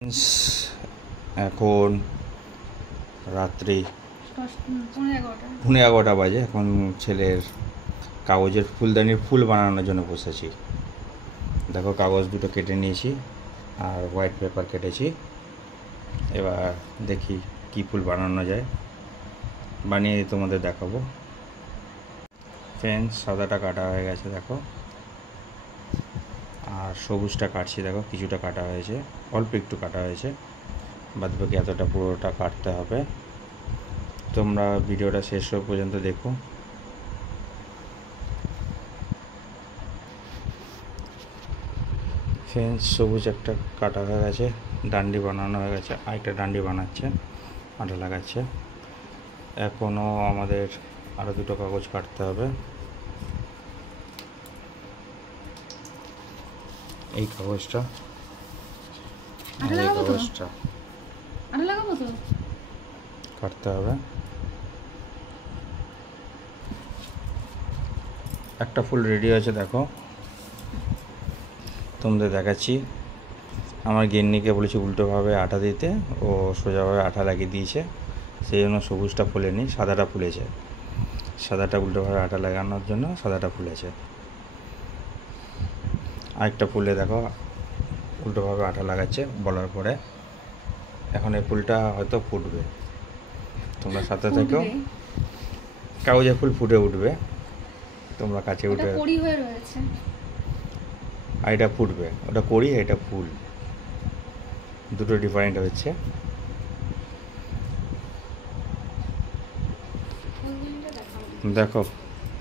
এখন রাত্রি 11:15 বাজে। এখন ছেলের কাগজের ফুলদানির ফুল বানানোর জন্য বসেছি। দেখো কাগজ দুটো কেটে নিয়েছি আর হোয়াইট পেপার কেটেছি। এবার দেখি কি ফুল বানানো যায়, বানিয়ে তোমাদের দেখাবো। ফ্রেন্ডস, সাদাটা কাটা হয়ে গেছে দেখো, আর সবুজটা কাটছি দেখো, কিছুটা কাটা হয়েছে, অল্প একটু কাটা হয়েছে, বাদ বাকি এতটা পুরোটা কাটতে হবে। তোমরা ভিডিওটা শেষ পর্যন্ত দেখো। ফ্রেন্ডস, সবুজ একটা কাটা হয়ে গেছে, ডান্ডি বানানো হয়ে গেছে, আরেকটা ডান্ডি বানাচ্ছে, আটা লাগাচ্ছে। এখনও আমাদের আরও দুটো কাগজ কাটতে হবে। এই কাগজটা কাটতে হবে। একটা ফুল রেডি আছে দেখো, তোমাদের দেখাচ্ছি। আমার গিন্নিকে বলেছি উল্টোভাবে আটা দিতে, ও সোজাভাবে আটা লাগিয়ে দিয়েছে, সেই জন্য সবুজটা ফুলেনি, সাদাটা ফুলেছে। সাদাটা উল্টোভাবে আটা লাগানোর জন্য সাদাটা ফুলেছে। আরেকটা ফুলে দেখো উল্টোভাবে আটা লাগাচ্ছে বলার পরে। এখন এই ফুলটা হয়তো ফুটবে, তোমরা সাথে থেকেও। কাগজের ফুল ফুটে উঠবে, তোমরা কাছে উঠে। আর এটা ফুটবে, ওটা করি, এটা ফুল, দুটো ডিফারেন্ট হচ্ছে। দেখো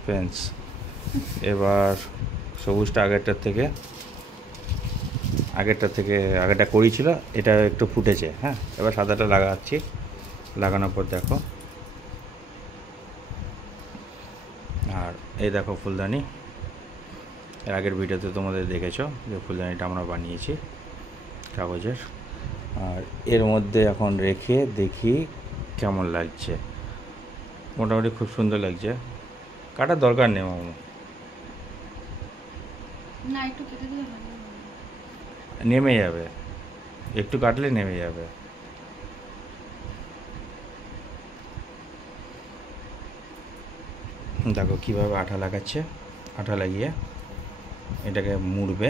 ফ্রেন্ডস, এবার সবুজটা আগেরটা করি ছিল, এটা একটু ফুটেছে। হ্যাঁ, এবার সাদাটা লাগাচ্ছি। লাগানোর পর দেখো, আর এই দেখো ফুলদানি। এর আগের ভিডিওতে তোমাদের দেখেছো যে ফুলদানিটা আমরা বানিয়েছি কাগজের। আর এর মধ্যে এখন রেখে দেখি কেমন লাগছে। মোটামুটি খুব সুন্দর লাগছে। কাটার দরকার নেই মামু, নেমে যাবে, একটু কাটলে নেমে যাবে। দেখো কীভাবে আঠা লাগাচ্ছে, আঠা লাগিয়ে এটাকে মুড়বে।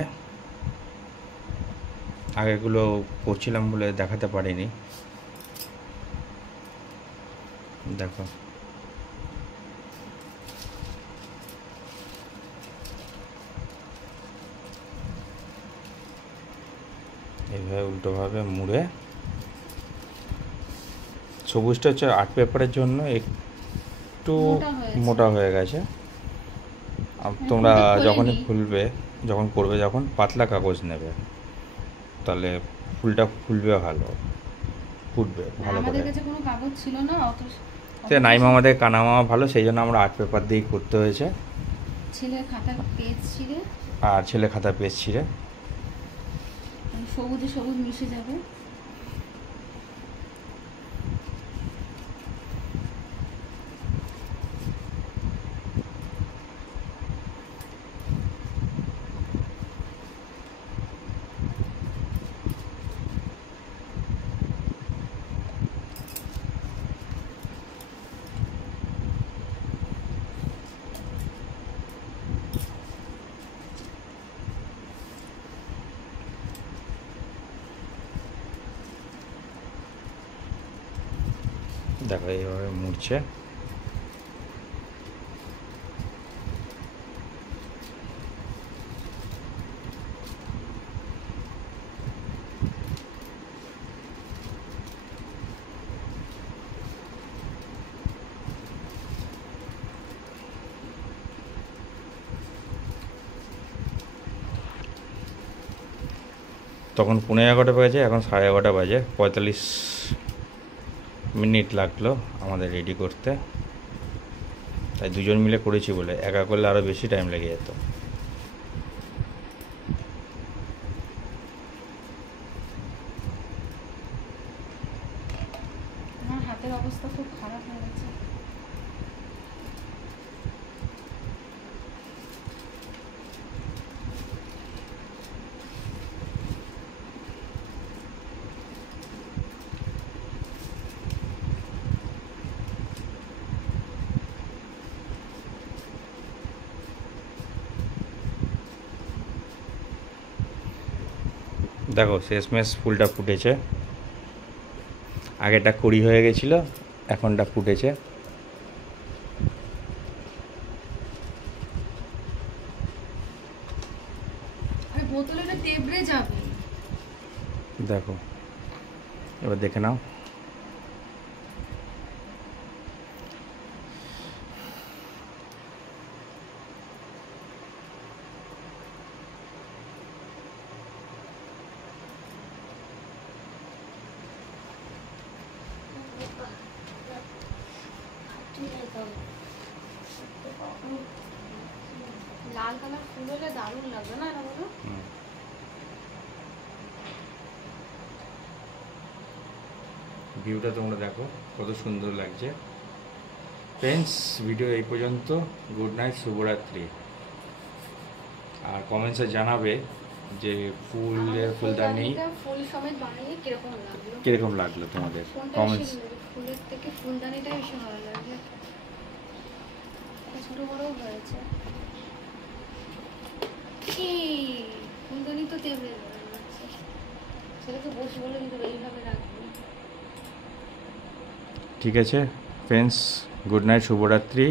আগেগুলো করছিলাম বলে দেখাতে পারিনি। দেখো এইভাবে উল্টোভাবে মুড়ে। সবুজটা হচ্ছে আর্ট পেপারের জন্য একটু মোটা হয়ে গেছে। তোমরা যখনই যখন পাতলা কাগজ নেবে, তাহলে ফুলটা ফুলবে ভালো, ফুটবে ভালো করে। নাইমা আমাদের কানামামা ভালো, সেই জন্য আমরা আর্ট পেপার দিয়েই করতে হয়েছে। ছেলে খাতার পেজ ছিঁড়ে সবুজে সবুজ মিশে যাবে। দেখো এইভাবে মুড়ছে। তখন 11:15 বাজে, এখন 11:30 বাজে। 45 মিনিট লাগলো আমাদের রেডি করতে। তাই দুজন মিলে করেছি বলে, একা করলে আরও বেশি টাইম লেগে যেত। আমার হাতের অবস্থা খুব খারাপ হয়ে গেছে। দেখো শেষমেশ ফুলটা ফুটেছে, আগেটা কুড়ি হয়ে গেছিলো, এখনটা ফুটেছে। আরে বোতলে না তেবড়ে যাবে। দেখো এবার দেখে নাও। লাল কালার ফুল হলে দারুণ লাগবে না, এটা বলো? ভিউটা তোমরা দেখো কত সুন্দর লাগছে। ফ্রেন্ডস, ভিডিও এই পর্যন্ত। গুড নাইট, শুভরাত্রি। আর কমেন্টসে জানাবে যে ফুলের ফুলদানি ফুল সমেত বানিয়ে কিরকম লাগলো, কীরকম লাগলো তোমাদের। কমেন্টস ফুলের থেকে ফুলদানিটাই বেশি ভালো লাগে, ছোট বড়ও হয়েছে। কি ফুলদানি তো তেমনি যাচ্ছে, ছেলেকে বসে বলে কিন্তু এইভাবে রাখবো। ঠিক আছে ফ্রেন্ডস, গুড নাইট, শুভরাত্রি।